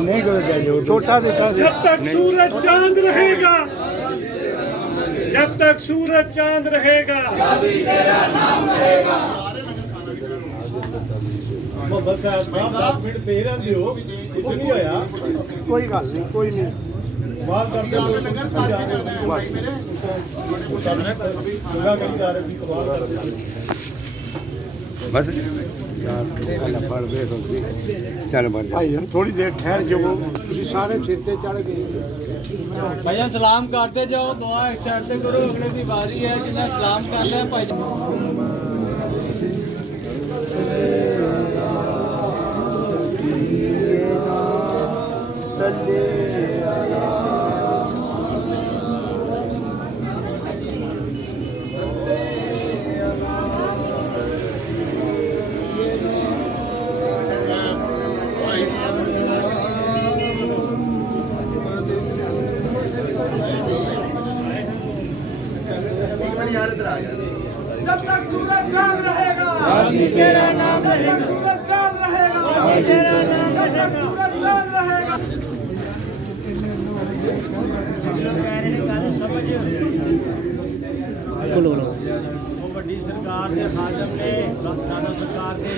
नहीं छोटा देता। जब तक सूरज चांद रहेगा, जब तक सूरज चांद रहेगा, कोई गल नहीं, कोई नहीं बस चल बन भाई हम थोड़ी देर ठहर जो सारे सिर पे चढ़ गए। भैया सलाम करते जाओ, दुआ एक साइड से करो, अगले की बारी है कि मैं सलाम करना है भाई। जब तक सूरज चांद रहेगा, तेरा नाम रहेगा। जब तक सूरज चांद रहेगा, तेरा नाम रहेगा। जब तक सूरज चांद रहेगा। वो बड़ी सरकार के खाजम ने दादा सरकार के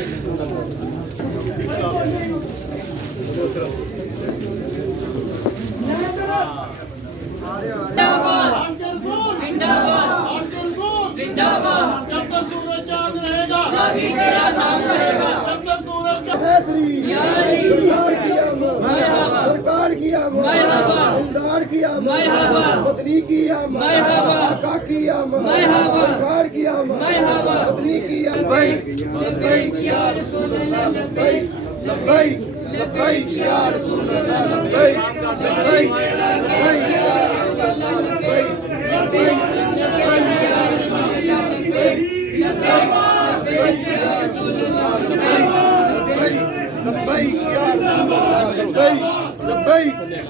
जब तक सूरज चांद रहेगा, तेरा नाम रहेगा। जब तक सूरज सरकार की आमद, दिलदार की आमद, बदली की आमद, आका की आमद, सरकार की आमद, बदली की आमद। लब्बैक या रसूल अल्लाह, लब्बैक लब्बैक लब्बैक या रसूल अल्लाह, लब्बैक लब्बैक लब्बैक या रसूल अल्लाह, लब्बैक लब्बैक लब्बैक या रसूल अल्लाह, लब्बैक लब्बैक या रसूल अल्लाह, लब्बैक लब्बैक या रसूल अल्लाह, लब्बैक लब्बैक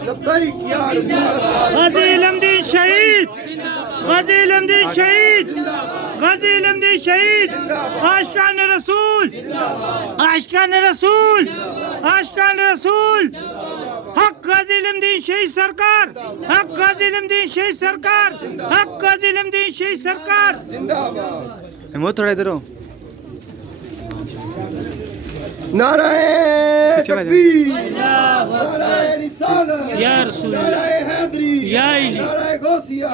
लब्बैक या रसूल अल्लाह। गाजी इल्मदीन शहीद, गाजी इल्मदीन शहीद, गाजी इल्मदीन शहीद। आशिकान रसूल, आशिकान रसूल, आशिकान रसूल। हक गाजी इल्मदीन शहीद सरकार, हक गाजी इल्मदीन शहीद सरकार, हक गाजी इल्मदीन शहीद सरकार जिंदाबाद। वो थोड़ा इधर हो। नाराए तकबीर, नाराए रिसालत, या रसूल, नाराए हैदरी, या इली। नाराए गौसिया।